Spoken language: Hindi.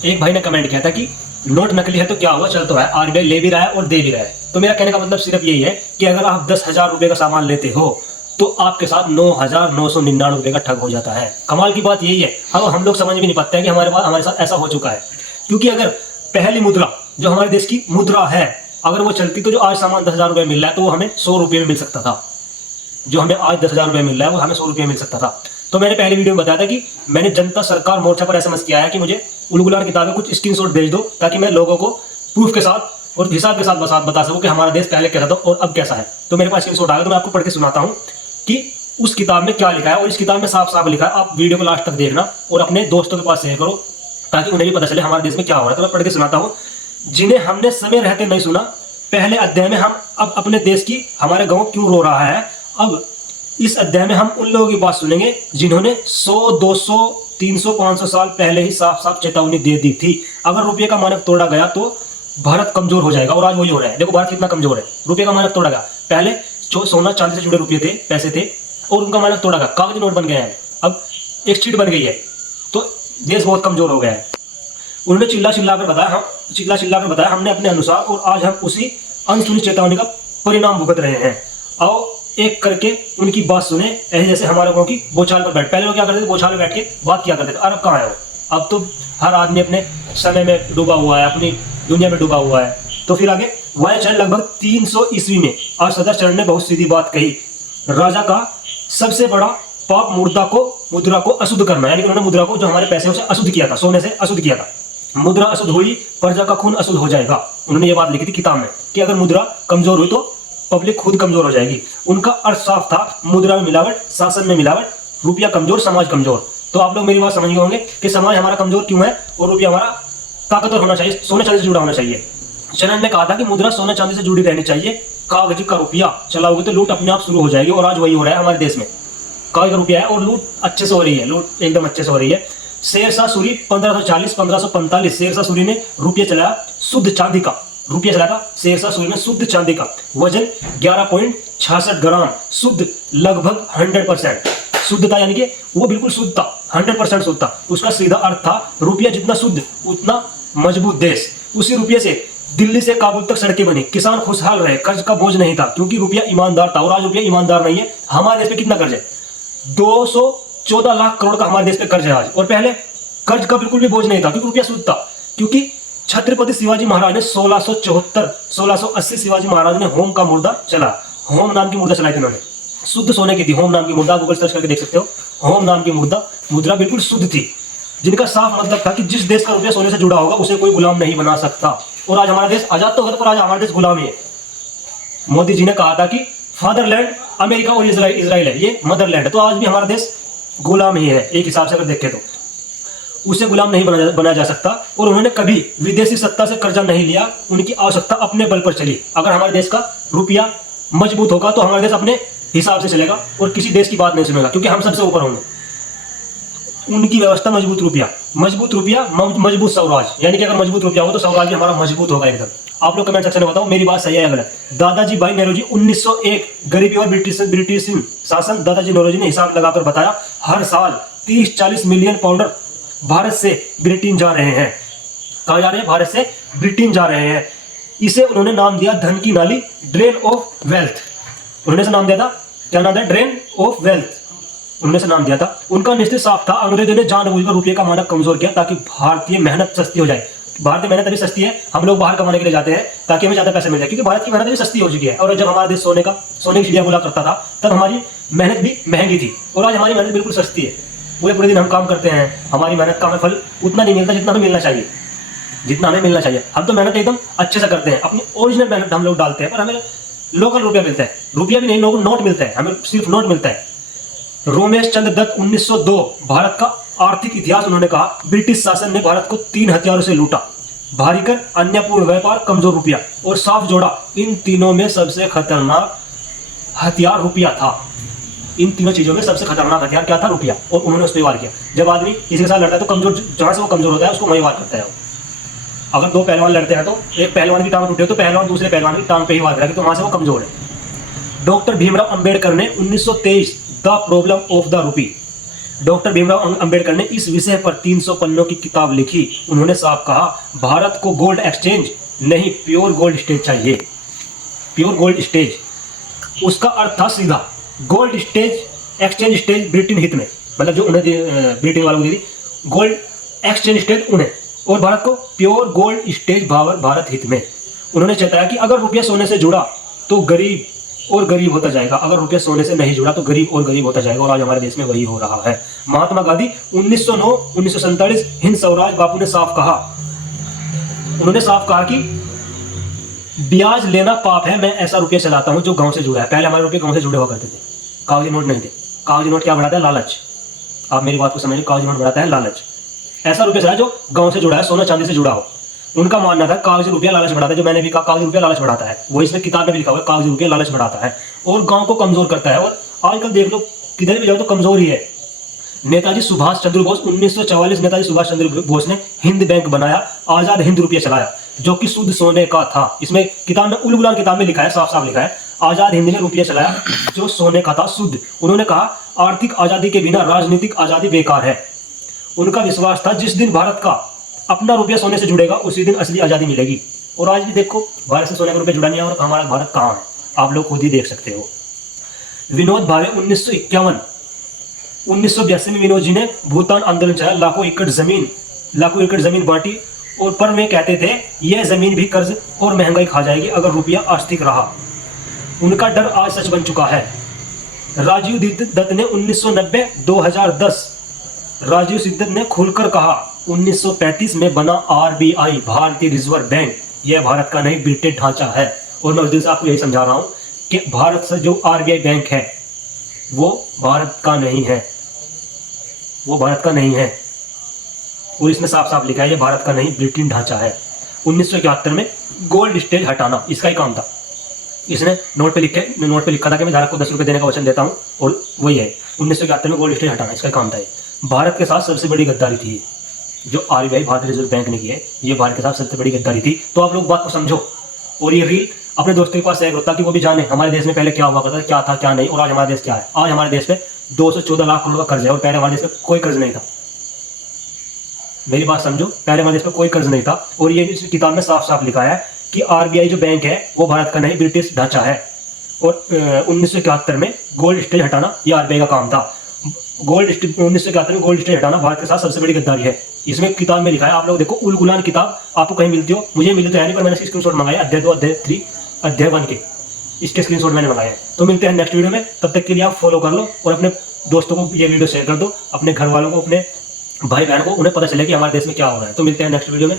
एक भाई ने कमेंट किया था कि नोट नकली है तो क्या हुआ, चल तो रहा है, आरबीआई ले भी रहा है और दे भी रहा है। तो मेरा कहने का मतलब सिर्फ यही है कि अगर आप 10,000 रुपए का सामान लेते हो तो आपके साथ 9,999 रुपए का ठग हो जाता है। कमाल की बात यही है। हम लोग समझ भी नहीं पाते हैं कि हमारे साथ ऐसा हो चुका है। क्योंकि अगर पहली मुद्रा जो हमारे देश की मुद्रा है अगर वो चलती तो जो आज सामान 10,000 रुपए मिल रहा है तो वो हमें 100 रुपए में मिल सकता था। जो हमें आज 10,000 रुपए मिल रहा है वो हमें 100 रुपए मिल सकता था। तो मैंने पहले वीडियो में बताया था कि मैंने जनता सरकार मोर्चा पर एसएमएस किया है कि मुझे उलगुलार किताबें कुछ स्क्रीनशॉट भेज दो ताकि मैं लोगों को प्रूफ के साथ और हिसाब के साथ बता सकूं कि हमारा देश पहले कैसा था और अब कैसा है। तो मेरे पास स्क्रीनशॉट आ गया, तो मैं आपको पढ़ के सुनाता हूं कि उस किताब में क्या लिखा है। और इस किताब में साफ साफ लिखा है, आप वीडियो को लास्ट तक देखना और अपने दोस्तों के पास शेयर करो ताकि उन्हें भी पता चले हमारे देश में क्या हो रहा है। तो मैं पढ़ के सुनाता हूँ। जिन्हें हमने समय रहते नहीं सुना, पहले अध्याय में हम अब अपने देश की हमारे गांव क्यों रो रहा है। अब इस अध्याय में हम उन लोगों की बात सुनेंगे जिन्होंने 100, 200, 300, 500 साल पहले ही साफ साफ चेतावनी दे दी थी। अगर रुपये का मानक तोड़ा गया तो भारत कमजोर हो जाएगा और आज वही हो रहा है। देखो भारत कितना कमजोर है। रुपये का मानक तोड़ा गया, पहले जो सोना चांदी से जुड़े रुपये थे, पैसे थे, और उनका मानक तोड़ा गया, कागजी नोट बन गए हैं, अब एक शीट बन गई है, तो देश बहुत कमजोर हो गया है। उन्होंने चिल्ला चिल्ला कर बताया हमने अपने अनुसार, और आज हम उसी अनसुनी चेतावनी का परिणाम भुगत रहे हैं। आओ एक करके उनकी बात सुने। ऐसे जैसे हमारे गांव की बोछाल पर बैठ, पहले लोग क्या करते थे, बोछाल में बैठ के बात किया करते थे। अब कहाँ है वो? अब तो हर आदमी अपने समय में डूबा हुआ है, अपनी दुनिया में डूबा हुआ है। तो फिर आगे वायुचरण लगभग 300 ईस्वी में आज सदाचरण ने बहुत सीधी बात कही। राजा का सबसे बड़ा पाप मुद्रा को अशुद्ध करना, यानी कि उन्होंने मुद्रा को, जो हमारे पैसे से अशुद्ध किया था, सोने से अशुद्ध किया था। मुद्रा अशुद्ध हुई, प्रजा का खून अशुद्ध हो जाएगा। उन्होंने ये बात लिखी थी किताब में कि अगर मुद्रा कमजोर हुई तो पब्लिक खुद कमजोर हो जाएगी। उनका अर्थ साफ था, मुद्रा में मिलावट, शासन में मिलावट, रुपया कमजोर, समाज कमजोर। तो आप लोग मेरी बात समझ गए होंगे कि समाज हमारा कमजोर क्यों है और रुपया हमारा ताकतवर होना चाहिए, सोने चांदी से जुड़ा होना चाहिए। चरण ने कहा था कि मुद्रा सोने चांदी से जुड़ी रहनी चाहिए। कागज का रुपया चलाओगे तो लूट अपने आप शुरू हो जाएगी, और आज वही हो रहा है हमारे देश में। कागज का रुपया है और लूट अच्छे से हो रही है, लूट एकदम अच्छे से हो रही है। शेरशाह सूरी 1540-1545 शेरशाह सूरी ने रुपया चलाया शुद्ध चांदी का, रुपया चलाया था शेरशाह सूरी ने शुद्ध चांदी का। वजन 11.66 ग्राम, शुद्ध लगभग 100% शुद्ध था, यानी कि वो बिल्कुल शुद्ध था, 100% शुद्ध था। उसका सीधा अर्थ था रुपया जितना शुद्ध उतना मजबूत देश। उसी रुपये से दिल्ली से काबुल तक सड़कें बनी, किसान खुशहाल रहे, कर्ज का बोझ नहीं था क्योंकि रुपया ईमानदार था। और आज रुपया ईमानदार नहीं है। हमारे देश में कितना कर्ज है? 214 लाख करोड़ का हमारे देश पे कर्ज है आज। और पहले कर्ज का बिल्कुल भी बोझ नहीं था क्योंकि रुपया शुद्ध था। क्योंकि छत्रपति शिवाजी महाराज ने 1680 शिवाजी महाराज ने होम का मुर्दा चला, होम नाम की मुद्रा चलाई थी उन्होंने, शुद्ध सोने की थी। होम नाम की मुद्रा गूगल सर्च करके देख सकते हो। होम नाम की मुद्रा बिल्कुल शुद्ध थी, जिनका साफ मतलब था कि जिस देश का रुपया सोने से जुड़ा होगा उसे कोई गुलाम नहीं बना सकता। और आज हमारा देश आजाद तो होगा पर आज हमारा देश गुलामी है। मोदी जी ने कहा था कि फादरलैंड अमेरिका और इजराइल है, ये मदरलैंड है। तो आज भी हमारा देश गुलाम ही है एक हिसाब से अगर देखें तो, उसे गुलाम नहीं बनाया जा सकता। और उन्होंने कभी विदेशी सत्ता से कर्जा नहीं लिया, उनकी आवश्यकता अपने बल पर चली। अगर हमारे देश का रुपया मजबूत होगा तो हमारा देश अपने हिसाब से चलेगा और किसी देश की बात नहीं सुनेगा, क्योंकि हम सबसे ऊपर होंगे। उनकी व्यवस्था मजबूत रुपया मजबूत स्वराज, यानी कि अगर मजबूत रुपया हो तो स्वराज भी हमारा मजबूत होगा एकदम। आप लोग कमेंट सेक्शन में बताओ मेरी बात सही है या गलत। दादाजी भाई नौरोजी 1901 गरीबी और ब्रिटिश शासन। दादाजी नौरोजी ने हिसाब लगाकर बताया हर साल 30-40 मिलियन पाउंडर भारत से ब्रिटेन जा रहे हैं। कहा जा रहे हैं? भारत से ब्रिटेन जा रहे हैं। इसे उन्होंने नाम दिया धन की नाली, ड्रेन ऑफ वेल्थ। उन्होंने से नाम दिया था, क्या नाम दिया? ड्रेन ऑफ वेल्थ उन्होंने से नाम दिया था। उनका निश्चित साफ था, अंग्रेजों ने जानबूझकर रुपये का मानक कमजोर किया ताकि भारतीय मेहनत सस्ती हो जाए। भारतीय मेहनत अभी सस्ती है, हम लोग बाहर कमाने के लिए जाते हैं ताकि हमें ज्यादा पैसे मिल जाए, क्योंकि भारत की मेहनत अभी सस्ती हो चुकी है। और जब हमारा देश सोने की चिड़िया बोला करता था तब हमारी मेहनत भी महंगी थी, और आज हमारी मेहनत बिल्कुल सस्ती है। पूरे दिन हम काम करते हैं, हमारी मेहनत का हमें फल उतना नहीं मिलता जितना हमें मिलना चाहिए, हम तो मेहनत एकदम अच्छे से करते हैं, अपनी ओरिजिनल मेहनत हम लोग डालते हैं, पर हमें लोकल रुपया मिलता है। रुपया भी नहीं, लोगों नोट मिलता है, हमें सिर्फ नोट मिलता है। रोमेश चंद्र दत्त 1902 भारत का आर्थिक इतिहास उन्होंने कहा ब्रिटिश शासन ने भारत को 3 हथियारों से लूटा, भारी कर, अन्यपूर्ण व्यापार, कमजोर रुपया और साफ जोड़ा। इन तीनों में सबसे खतरनाक हथियार रुपया था। इन तीनों चीजों में सबसे खतरनाक हथियार क्या था? रुपया। और उन्होंने उस पर वार किया। जब आदमी किसी के साथ लड़ता है तो कमजोर, जहां से वो कमजोर होता है उसको वही वार करता है। अगर दो पहलवान लड़ते हैं तो एक पहलवान की टांग टूटे तो पहलवान दूसरे पहलवान की टांग पे ही वार करेगा, तो वहां से वो कमजोर है। डॉक्टर भीमराव अंबेडकर ने 1923 the problem of the rupee doctor Bhimrao Ambedkar ने इस विषय पर 300 पन्नों की किताब लिखी। उन्होंने साफ कहा, भारत को गोल्ड एक्सचेंज नहीं, प्योर गोल्ड स्टेज चाहिए। प्योर गोल्ड स्टेज, उसका अर्थ था सीधा, gold stage exchange stage Britain हित में, मतलब जो उन्हें ब्रिटेन वालों को दी थी, गोल्ड एक्सचेंज स्टेज उन्हें, और भारत को प्योर गोल्ड स्टेज भारत हित में। उन्होंने चेताया कि अगर रुपया सोने से जुड़ा तो गरीब और गरीब होता जाएगा, अगर रुपया सोने से नहीं जुड़ा तो गरीब और गरीब होता जाएगा, और आज हमारे देश में वही हो रहा है। महात्मा गांधी 1909-1947 हिंद स्वराज बापू ने साफ कहा, उन्होंने साफ कहा कि ब्याज लेना पाप है। मैं ऐसा रुपया चलाता हूं जो गांव से जुड़ा है। पहले हमारे रुपये गांव से जुड़े हुआ करते थे, कागजी नोट नहीं थे। कागजी नोट क्या बढ़ाता है? लालच। आप मेरी बात को समझिए, कागजी नोट बढ़ाता है लालच। ऐसा रुपया चला जो गांव से जुड़ा है, सोना चांदी से जुड़ा हो। उनका मानना था कागजी रुपया लालच बढ़ाता है, जो मैंने भी कहा कागजी रुपया लालच बढ़ाता है, वो इसमें किताब में भी लिखा हुआ है, कागजी रुपया लालच बढ़ाता है और गांव को कमजोर करता है। और आजकल देख लो किधर भी जाओ तो कमजोर ही है। नेताजी सुभाष चंद्र बोस 1944, नेताजी सुभाष चंद्र बोस ने हिंद बैंक बनाया, आजाद हिंद रुपया चलाया, जो कि शुद्ध सोने का था। इसमें किताब में, उल गुलान किताब में लिखा है, साफ साफ लिखा है, आजाद हिंद ने रुपया चलाया जो सोने का था, शुद्ध। उन्होंने कहा, आर्थिक आजादी के बिना राजनीतिक आजादी बेकार है। उनका विश्वास था, जिस दिन भारत का अपना रुपया सोने से जुड़ेगा उसी दिन असली आजादी मिलेगी। और आज भी देखो, भारत से सोने का रुपया जुड़ा नहीं है और हमारा भारत कहाँ है, आप लोग खुद ही देख सकते हो। विनोद भावे 1982 में विनोद जी ने भूटान आंदोलन चलाया, लाखों एकड़ जमीन बांटी, और पर वे कहते थे यह जमीन भी कर्ज और महंगाई खा जाएगी अगर रुपया अस्थिर रहा। उनका डर आज सच बन चुका है। राजीव दत्त ने 1990-2010, राजीव सिद्धत ने खुलकर कहा, 1935 में बना आरबीआई, भारतीय रिजर्व बैंक, यह भारत का नहीं ब्रिटेन ढांचा है। और मैं उस दिन से आपको यही समझा रहा हूं कि भारत से जो आरबीआई बैंक है वो भारत का नहीं है, वो भारत का नहीं है। और इसमें साफ साफ लिखा है, ये भारत का नहीं ब्रिटेन ढांचा है। 1971 में गोल्ड स्टेज हटाना इसका ही काम था। इसने नोट पे लिखा था कि मैं धारक को 10 रुपये देने का वचन देता हूं, और वही है 1971 में गोल्ड स्टेज हटाना, इसका ही काम था। भारत के साथ सबसे बड़ी गद्दारी थी जो आरबीआई, भारतीय रिजर्व बैंक ने की है, ये भारत के साथ सबसे बड़ी गद्दारी थी। तो आप लोग बात को समझो और ये रील अपने दोस्तों के पास शेयर करो ताकि वो भी जाने हमारे देश में पहले क्या हुआ करता था, क्या था क्या नहीं, और आज हमारा देश क्या है। आज हमारे देश पे 214 लाख करोड़ का कर्ज है और पहले हमारे देश में कोई कर्ज नहीं था। मेरी बात समझो, पहले हमारे देश में कोई कर्ज नहीं था। और ये इस किताब में साफ साफ लिखा है कि आरबीआई जो बैंक है वो भारत का नहीं ब्रिटिश ढांचा है। और 1971 में गोल्ड स्टेज हटाना ये आरबीआई का काम था। 1971 में गोल्ड स्टेज हटाना भारत के साथ सबसे बड़ी गद्दारी है। इसमें किताब में लिखा है, आप लोग देखो, उल गुलान किताब आपको कहीं मिलती हो, मुझे मिली तो है नहीं, पर मैंने इसकी स्क्रीनशॉट मंगाया, अध्याय 2, अध्याय 3, अध्याय 1 के, इसके स्क्रीनशॉट मैंने मंगाया है। तो मिलते हैं नेक्स्ट वीडियो में, तब तक के लिए आप फॉलो कर लो और अपने दोस्तों को ये वीडियो शेयर कर दो, अपने घर वालों को, अपने भाई बहन को, उन्हें पता चले कि हमारे देश में क्या हो रहा है। तो मिलते हैं नेक्स्ट वीडियो में।